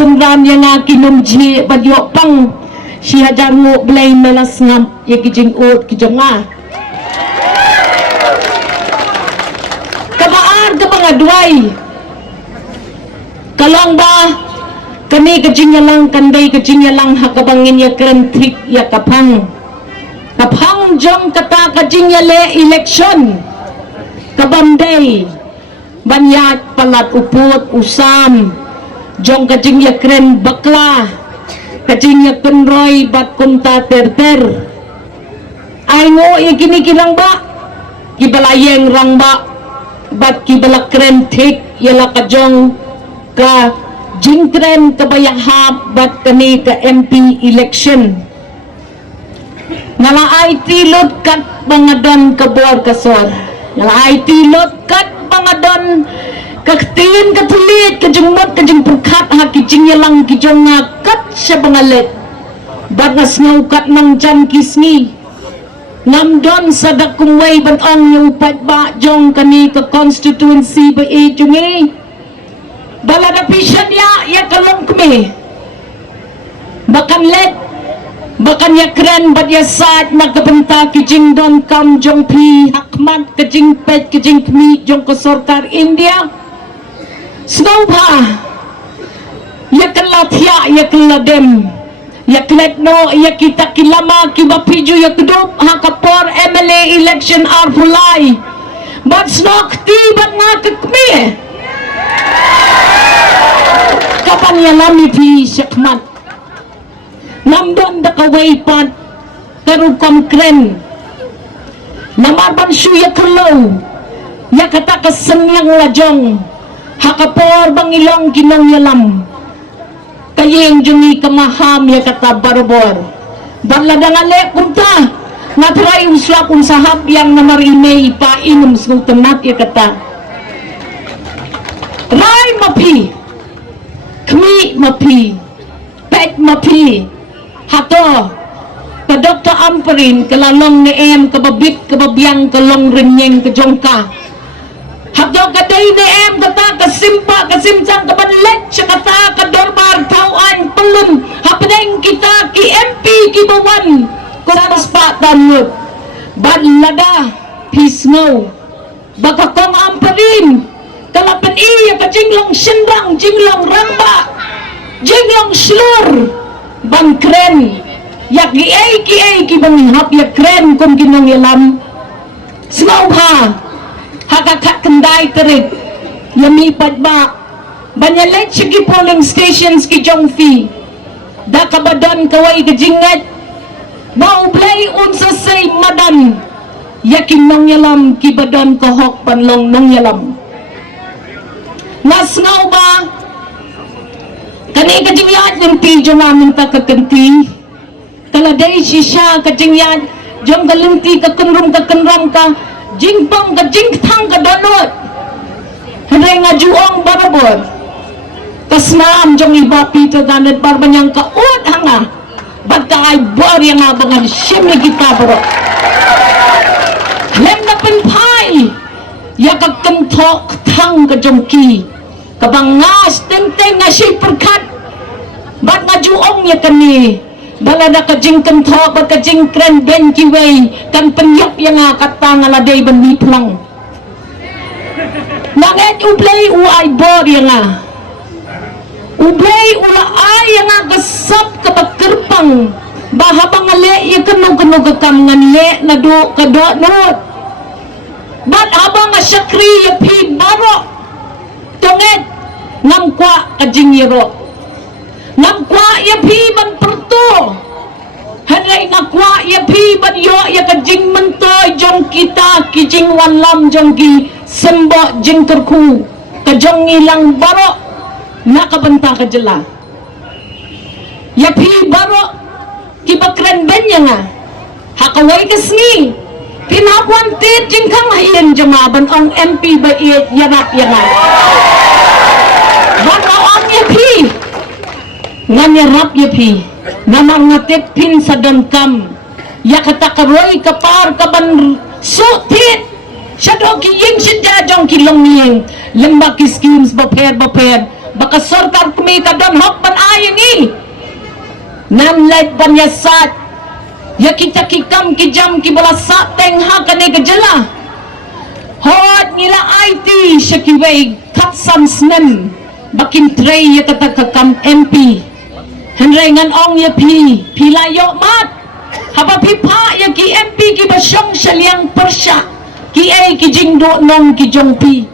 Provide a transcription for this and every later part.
senram yang kinom ji badyok pang si hajar nguk belai melas ngam ya kijing ut kijonga kabaar kabangadway kalong ba kani kijing yalang kandai kijing yalang hakabangin ya krentik ya kapang jong kata kijing yale election kabamday banyak palat uput usam jong kajing ya kren bakla kajing ya kenroy bat kunta terter ay ngo ya kini kilang ba kibalayeng rang ba bat kibala kren tik yala kajong ka jingkren kabayahap bat kani ka MP election nalaay tilot kat bangadon kabor kasor nalaay tilot kat bangadon kaktiin katulit kajungmot kajung purkat ha kijing yalang kijong kat siya bangalit bagas nga ukat ng jan kisngi namdon sa dakumway bantong yung upat ba jong kani ka constituency ba ijungi baladapisyan ya kalong kami bakan let bakan ya kren bat ya saat magkabanta kijing don kam jong pi hakmat kijing pet kijing kmi jong kasorkar India snowba ya kalatya ya kaladem ya kletno ya kita kilama kibapiju ya kudup hakapor MLA election arfulay but snok tibat nga kakmi kapan ya lami pi syakmat namdon da kawaypat karukam kren namaban suya kalaw ya kata kasengyang lajong hakapor bangilong ginong yalam kayeng jungi kamaham ya kata barbor barladang ale kumta natray uslap unsahap yang namarimay painom sultanat ya kata ray mapi kmi mapi pet mapi hato ka Dr. Ampareen kalalong ni em kababit kababiyang kalong renyeng kajongka hato kaday ni em kata kasimpa kasimsang kabanlet siya kata kadorbar tauan pelun hapeneng kita ki MP ki bawan kuras patan yun badlada pisngaw baka Kong Ampareen kalapan iya ka jinglong sindang jinglong ramba jinglong slur bang kren yak ki bang hap yak kren kung ginong yalam snaw ha hakakat kenday terik yami padba banyalet sige polling stations ki jongfi da kabadon kaway kajingat maublay unsa say madan yakin nong yalam kibadon kohok panlong nong yalam nas ngaw ba kani kajingyat yung tijo namin kakakenti taladay siya kajingyat jong galinti kakunrum ka jingpang ka jingtang ka donot hanay nga juong barabor kasnaam jong iba pito ganit barbanyang kaut hanga ba't ka ay buar yung abangan siyem na kita bro lem na pinpay yakagkantok tang ka jongki kabangas tenteng nga siya perkat ba't nga juong ya kani bala na kajingkan to ba't kajingkren ben kiway kan penyak yang nga katang aladay baniplang nanget ublay uay bor yang nga ublay ulaay yang nga kasap kapagkerpang bahabang ale ya kanog kakam nganle na do kadonot ba't habang nga syakri ya pi baro tunget ngamkwa kajingyero ngamkwa ya pi ban perto hanay nakwa ya pi ban yo ya kajing mentoy jong kita kijing walam jong ki sembo jing terku kajong ilang baro nakabanta kajela ya pi baro kibakren benya nga hakaway kasni pinapwantit jing kang hayan jamaban ang MP ba yanap yana baka ang ya pi nganyarap ya pi namang ngatit pin sa Nongkrem ya katakaroy kapar kaban sutit siya do kiying siya jong kilong niyeng lembaki schemes baper baka sortar kami kadon hok ban ayang nan light ban yasat ya kita kikam kijam kibalasa teng ha kane gejala hot nila IT syakiway katsam snem bakin tray ya kata kakam MP henrengan ong ya pi layo mat haba pipa ya ki MP ki basyong syaliang persya ki ay ki jingdo nong ki jongpi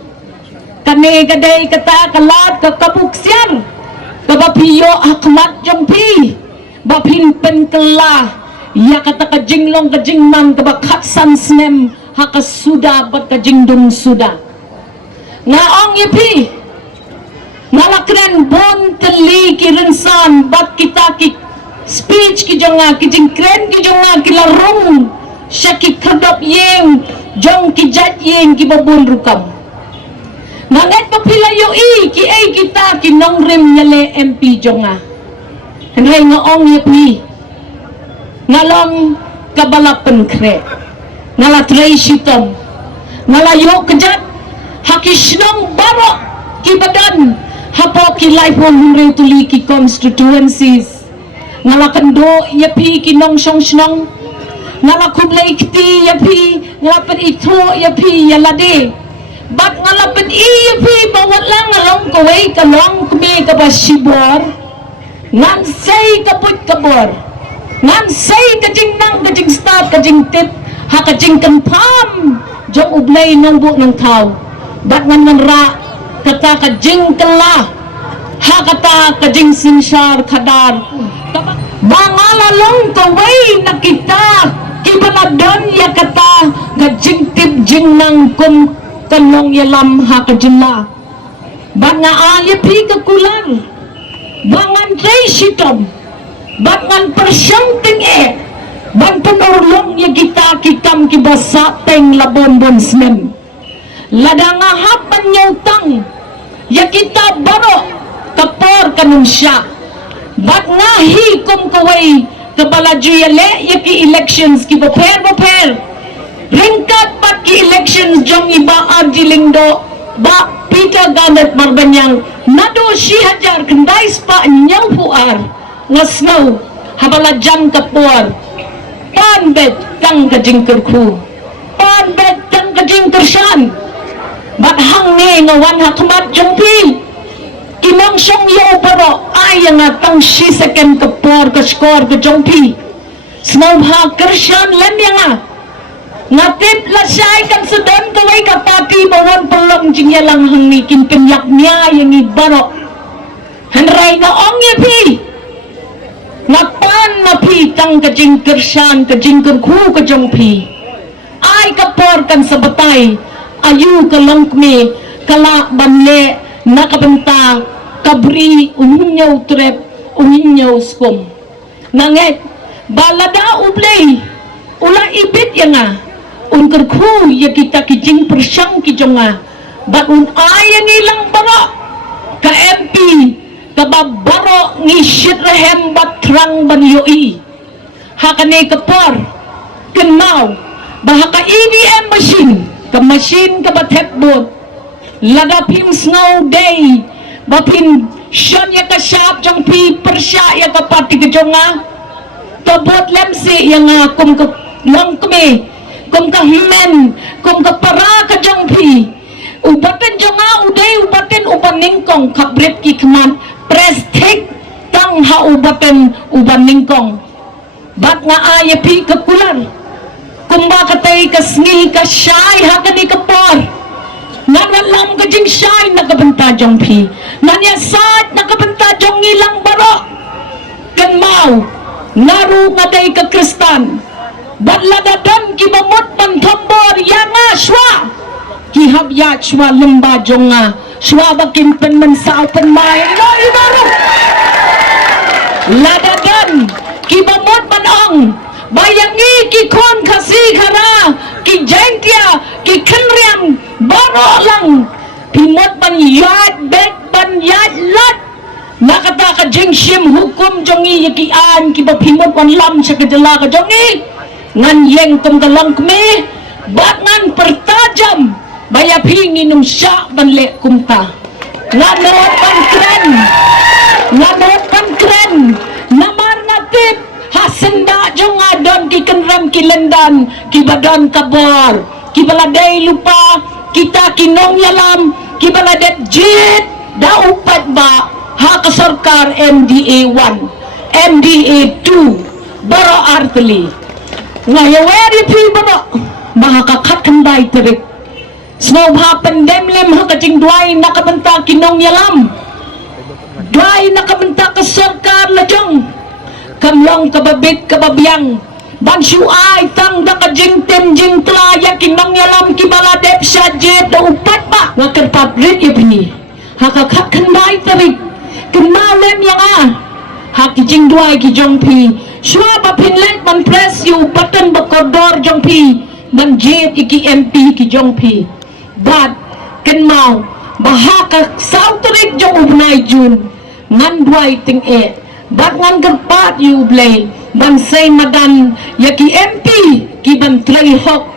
kane gadai kata kalat ke kabuksian kabapiyo hakmat jongpi bapin penkela ya kata ka jinglong ka jingman ka bakat san snem haka suda bat ka jingdung suda ngaong yipi ngalakren bon teli ki rensan bat kita ki speech ki jonga ki jingkren ki jonga ki larung syaki kedop yeng jong ki jat yeng ki babun rukam nangat papilayo ki ay kita ki Nongkrem nyale MP jonga henry ngaong yipi ngalong kabalapan kre ngala tray sitom ngalayo kejat hakisnong baro ki badan hapo ki life home tuli ki constituencies ngala kendo yapi ki nong song snong ngala kumlay kti yapi ngala pen ito yapi yalade bat ngala pen yapi bawat lang ngalong kaway kalong kumi kabasibor ngan say kaput kabor ngan say kajing nang kajing start kajing tip ha kajing kanpam jong ublay nang buok ng tao bat ngan ra kata kajing kala ha kata kajing sinsyar kadar bangala long kaway nakita kibaladon ya kata kajing tip jing nang kum kanong yalam ha kajila bat nga ayapi kakulan bangan tray sitom bangan persyang ting ban penurlong ya kita kikam kibasa teng labon bon snem ladanga hapan nyautang ya kita baro kapor kanungsya bat ngahi kum kaway kabalaju yale ya ki elections ki baper ringkat pat ki elections jong Bah Ardent Lyngdoh ba pita ganet marbanyang nado si hajar kendai spa nyau puar ngasnau habala jam kapor panbet tang kajingkerku panbet tang kajingkyrshan bat hang ne ngawan hakmat jongpi kinong song yo baro ayang atang si second kapor ka skor ka jongpi snow ha kyrshan lem yang ngatip lasay kan sedon kaway kapati bawan pelong jingya lang hang ni kinpenyak niya yang ibaro henray na ong yapi ngapan mapi tang kajingkyrshan kajingkerku kajongpi ay kapor kan sabatay ayu kalongkme kala banle nakabenta kabri uminyaw trep uminyaw skom nanget balada ublay ula ibit yang unkerku ya kita kijing persyang kijonga bat un ayang ilang baro ka MP kababaro ngisit rehem bat trang ban yoi hakane kapor kenau bahaka EVM machine ka bathet bot ladapim snow day bapin syon ya ka shop jong pi persya ya ka pati kijonga kabot lemsi yang kum ka Nongkrem kum ka himen kum ka para ka jongpi ubatan jonga uday ubaten uban ningkong kabret ki kman prestik tang ha ubaten uban ningkong bat nga ayapi kakulan kum ba katay kasngi ka syay ha kani kapor nanalam ka jing syay nakabenta jongpi nanyasat nakabenta jong ilang baro kan mau naru ngaday ka kristan badladadan kibamot man tambor yanga shwa kihabya shwa lemba jonga shwa bakin penmen sao penmai no ibaru ladadan kibamot man ong bayangi ki kon kasi khara ki jengkia ki khenriam baro lang pimot man yat bet ban yat lat nakata ka jengshim hukum jongi yakian kibapimot man lam sa kajala ka jongi ngan yeng kum kalong kme bat ngan pertajam bayapi nginum syak banle kumta Nganot pangkren namar natip hasenda jong adon ki kenram ki lendan ki badan kabor ki baladai lupa kita kinong yalam ki baladet jit da upat ba ha ka sarkar MDA 1 MDA 2 baro arteli ngayawari pi bano mahakakat kandai terik snow happen demlem hakajing duai nakabenta kinong yalam duai nakabenta ka sarkar lajong kamlong kababit kababyang ban syuai tang da ka jingtem jingkla ya kinong yalam kibaladep syajit da upat ba ngakar pabrik ipi hakakat kandai terik kenalem yang hakijing duai ki jongpi syua ba pinlet man press you button ba kodor jongpi dan jet iki MP ki jongpi but ken mau bahaka sauterik jong ubnai jun ngan duai ting but ngan gerpat you blay ban say madan ya ki MP ki ban trai hok